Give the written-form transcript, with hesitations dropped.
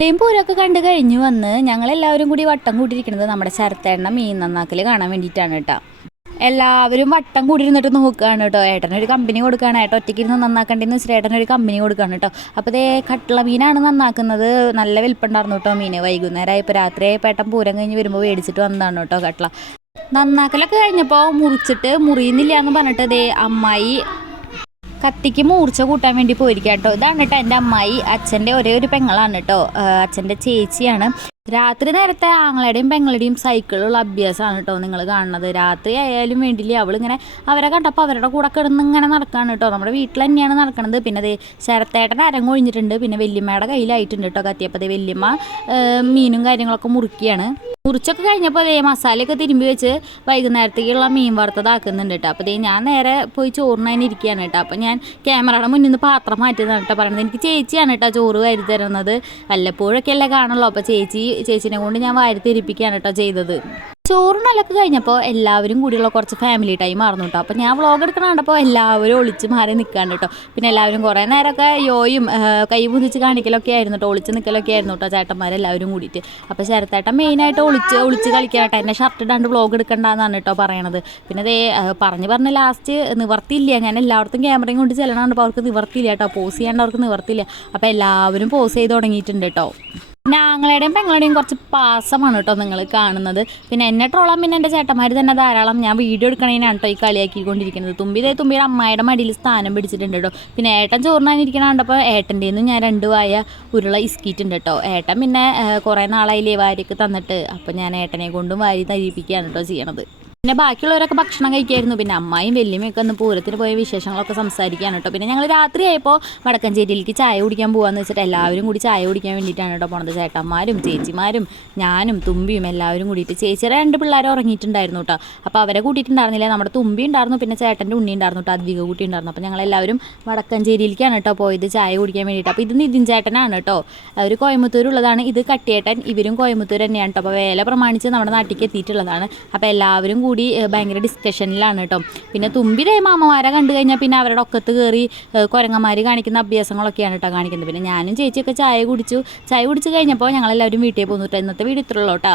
പൂരമൊക്കെ കണ്ടു കഴിഞ്ഞ് വന്ന് ഞങ്ങളെല്ലാവരും കൂടി വട്ടം കൂട്ടിയിരിക്കുന്നത് നമ്മുടെ ശരത്തേണ്ണ മീൻ നന്നാക്കൽ കാണാൻ വേണ്ടിയിട്ടാണ് കേട്ടോ. എല്ലാവരും വട്ടം കൂടി ഇരുന്നിട്ട് നോക്കുകയാണ് കേട്ടോ. ഏട്ടനൊരു കമ്പനി കൊടുക്കുകയാണ്. ഏട്ടൻ ഒറ്റയ്ക്ക് ഇരുന്ന് നന്നാക്കണ്ടെന്ന് വെച്ചിട്ട് ഏട്ടനൊരു കമ്പനി കൊടുക്കുകയാണ് കേട്ടോ. അപ്പോൾ ദേ കട്ട്ള മീനാണ് നന്നാക്കുന്നത്. നല്ല വലിപ്പുണ്ടായിരുന്നു കേട്ടോ മീൻ. വൈകുന്നേരമായപ്പോൾ രാത്രിയായപ്പോൾ ഏട്ടൻ പൂരം കഴിഞ്ഞ് വരുമ്പോൾ മേടിച്ചിട്ട് വന്നതാണ് കേട്ടോ കട്ട്ള. നന്നാക്കലൊക്കെ കഴിഞ്ഞപ്പോൾ മുറിച്ചിട്ട് മുറിയുന്നില്ല എന്ന് പറഞ്ഞിട്ട് ദേ അമ്മായി കത്തിക്ക് മൂർച്ച കൂട്ടാൻ വേണ്ടി പോയിരിക്കാം കേട്ടോ. ഇതാണ് കേട്ടോ എൻ്റെ അമ്മായി. അച്ഛൻ്റെ ഒരേ ഒരു പെങ്ങളാണ് കേട്ടോ. അച്ഛൻ്റെ ചേച്ചിയാണ്. രാത്രി നേരത്തെ ആങ്ങളുടെയും പെങ്ങളുടെയും സൈക്കിളുള്ള അഭ്യാസമാണ് കേട്ടോ നിങ്ങൾ കാണുന്നത്. രാത്രി ആയാലും വേണ്ടിയില്ല അവളിങ്ങനെ അവരെ കണ്ടപ്പോൾ അവരുടെ കൂടെ കിടന്ന് ഇങ്ങനെ നടക്കുകയാണ് കേട്ടോ. നമ്മുടെ വീട്ടിൽ തന്നെയാണ് നടക്കുന്നത്. പിന്നെ അതേ ശരത്തേട്ടൻ അരങ്ങൊഴിഞ്ഞിട്ടുണ്ട്. പിന്നെ വല്യമ്മയുടെ കയ്യിലായിട്ടുണ്ട് കേട്ടോ കത്തിയപ്പോൾ. അതേ വല്യമ്മ മീനും കാര്യങ്ങളൊക്കെ മുറിക്കുകയാണ്. മുറിച്ചൊക്കെ കഴിഞ്ഞപ്പോൾ അതേ മസാലയൊക്കെ തിരുമ്പി വെച്ച് വൈകുന്നേരത്തേക്കുള്ള മീൻ വറുത്തതാക്കുന്നുണ്ട് കേട്ടോ. അപ്പോൾ ഞാൻ നേരെ പോയി ചോറിനതിന് ഇരിക്കുകയാണ് കേട്ടോ. അപ്പോൾ ഞാൻ ക്യാമറയുടെ മുന്നിൽ നിന്ന് പാത്രം മാറ്റിയതാണ് കേട്ടോ പറയുന്നത്. എനിക്ക് ചേച്ചിയാണ് കേട്ടോ ചോറ് വാരി തരുന്നത്. വല്ലപ്പോഴൊക്കെ അല്ലേ കാണുള്ളൂ. അപ്പോൾ ചേച്ചിനെ കൊണ്ട് ഞാൻ വാരി തിരിപ്പിക്കുകയാണ് കേട്ടോ ചെയ്തത്. ചോറിനൊക്കെ കഴിഞ്ഞപ്പോൾ എല്ലാവരും കൂടിയുള്ള കുറച്ച് ഫാമിലി ടൈം ആയിരുന്നു കേട്ടോ. അപ്പോൾ ഞാൻ വ്ളോഗ് എടുക്കണ കണ്ടപ്പോൾ എല്ലാവരും ഒളിച്ച് മാറി നിൽക്കാണ്ട് കേട്ടോ. പിന്നെ എല്ലാവരും കുറേ നേരമൊക്കെ യോയും കൈ മുതിച്ച് കാണിക്കലൊക്കെ ആയിരുന്നു കേട്ടോ. ഒളിച്ച് നിൽക്കലൊക്കെ ആയിരുന്നു കേട്ടോ ചേട്ടന്മാരെല്ലാവരും കൂടിയിട്ട്. അപ്പോൾ ശരത്തേട്ടൻ മെയിനായിട്ട് ഒളിച്ച് കളിക്കാനായിട്ട് എന്നെ ഷർട്ട് ഇടാണ്ട് വ്ളോഗ് എടുക്കണ്ടെന്നാണ് കേട്ടോ പറയണത്. പിന്നെ അതേ പറഞ്ഞ് ലാസ്റ്റ് നിവർത്തിയില്ല. ഞാൻ എല്ലായിടത്തും ക്യാമറയും കൊണ്ട് ചെല്ലണമുണ്ട്. അപ്പോൾ അവർക്ക് നിവർത്തിയില്ല കേട്ടോ. പോസ് ചെയ്യാണ്ട് അവർക്ക് നിവർത്തിയില്ല. അപ്പോൾ എല്ലാവരും പോസ് ചെയ്ത് തുടങ്ങിയിട്ടുണ്ട് കേട്ടോ. ഞങ്ങളുടെയും പെങ്ങളുടെയും കുറച്ച് പാസമാണ് കേട്ടോ നിങ്ങൾ കാണുന്നത്. പിന്നെ എന്നെ ട്രോളാൻ പിന്നെ എൻ്റെ ചേട്ടന്മാർ തന്നെ ധാരാളം. ഞാൻ വീഡിയോ എടുക്കണേനാണ് കേട്ടോ ഈ കളിയാക്കിക്കൊണ്ടിരിക്കുന്നത്. തുമ്പിയുടെ അമ്മായിയുടെ മടിയിൽ സ്ഥാനം പിടിച്ചിട്ടുണ്ട് കേട്ടോ. പിന്നെ ഏട്ടൻ ചോറിനാനിരിക്കണ കണ്ടപ്പോൾ ഏട്ടൻ്റെ നിന്ന് ഞാൻ 2 വായ ഉരുള ഇസ്കിയിട്ടുണ്ട് കേട്ടോ. ഏട്ടൻ പിന്നെ കുറേ നാളായില്ലേ വാരിയൊക്കെ തന്നിട്ട്. അപ്പോൾ ഞാൻ ഏട്ടനെ കൊണ്ടും വാരി തരിപ്പിക്കുകയാണ് കേട്ടോ ചെയ്യണത്. പിന്നെ ബാക്കിയുള്ളവരൊക്കെ ഭക്ഷണം കഴിക്കായിരുന്നു. പിന്നെ അമ്മായും വല്യമ്മയൊക്കെ ഒന്ന് പൂരത്തിന് പോയ വിശേഷങ്ങളൊക്കെ സംസാരിക്കുകയാണ് കേട്ടോ. പിന്നെ ഞങ്ങൾ രാത്രിയായപ്പോൾ വടക്കഞ്ചേരിയിലേക്ക് ചായ കുടിക്കാൻ പോകാമെന്ന് വെച്ചിട്ട് എല്ലാവരും കൂടി ചായ കുടിക്കാൻ വേണ്ടിയിട്ടാണ് കേട്ടോ പോണത്. ചേട്ടന്മാരും ചേച്ചിമാരും ഞാനും തുമ്പിയും എല്ലാവരും കൂടിയിട്ട്. ചേച്ചിയുടെ 2 പിള്ളേർ ഉറങ്ങിയിട്ടുണ്ടായിരുന്നു കേട്ടോ. അപ്പോൾ അവരെ കൂട്ടിയിട്ടുണ്ടായിരുന്നില്ല. നമ്മുടെ തുമ്പി ഉണ്ടായിരുന്നു. പിന്നെ ചേട്ടൻ്റെ ഉണ്ണി ഉണ്ടായിരുന്നു കേട്ടോ. അദ്വിക കൂട്ടി ഉണ്ടായിരുന്നു. അപ്പോൾ ഞങ്ങളെല്ലാവരും വടക്കഞ്ചേരിയിലേക്കാണ് കേട്ടോ പോയത് ചായ കുടിക്കാൻ വേണ്ടിയിട്ട്. അപ്പോൾ ഇത് നിതിൻ ചേട്ടനാണ് കേട്ടോ. ഒരു കോയമ്പത്തൂരുള്ളതാണ്. ഇത് കട്ടിയേട്ടൻ. ഇവരും കോയമ്പത്തൂർ തന്നെയാണ് കേട്ടോ. അപ്പോൾ വേല പ്രമാണിച്ച് നമ്മുടെ നാട്ടിലേക്ക് എത്തിയിട്ടുള്ളതാണ്. അപ്പോൾ എല്ലാവരും കൂടി ഭയങ്കര ഡിസ്കഷനിലാണ് കേട്ടോ. പിന്നെ തുമ്പിയുടെ മാമമാരെ കണ്ടു കഴിഞ്ഞാൽ പിന്നെ അവരുടെ ഒക്കത്ത് കയറി കുരങ്ങന്മാർ കാണിക്കുന്ന അഭ്യാസങ്ങളൊക്കെയാണ് കേട്ടോ കാണിക്കുന്നത്. പിന്നെ ഞാനും ചേച്ചിയൊക്കെ ചായ കുടിച്ച് കഴിഞ്ഞപ്പോൾ ഞങ്ങളെല്ലാവരും വീട്ടിൽ പോന്നു കേട്ടോ. ഇന്നത്തെ വീഡിയോ ഇത്രയുള്ളൂ കേട്ടോ.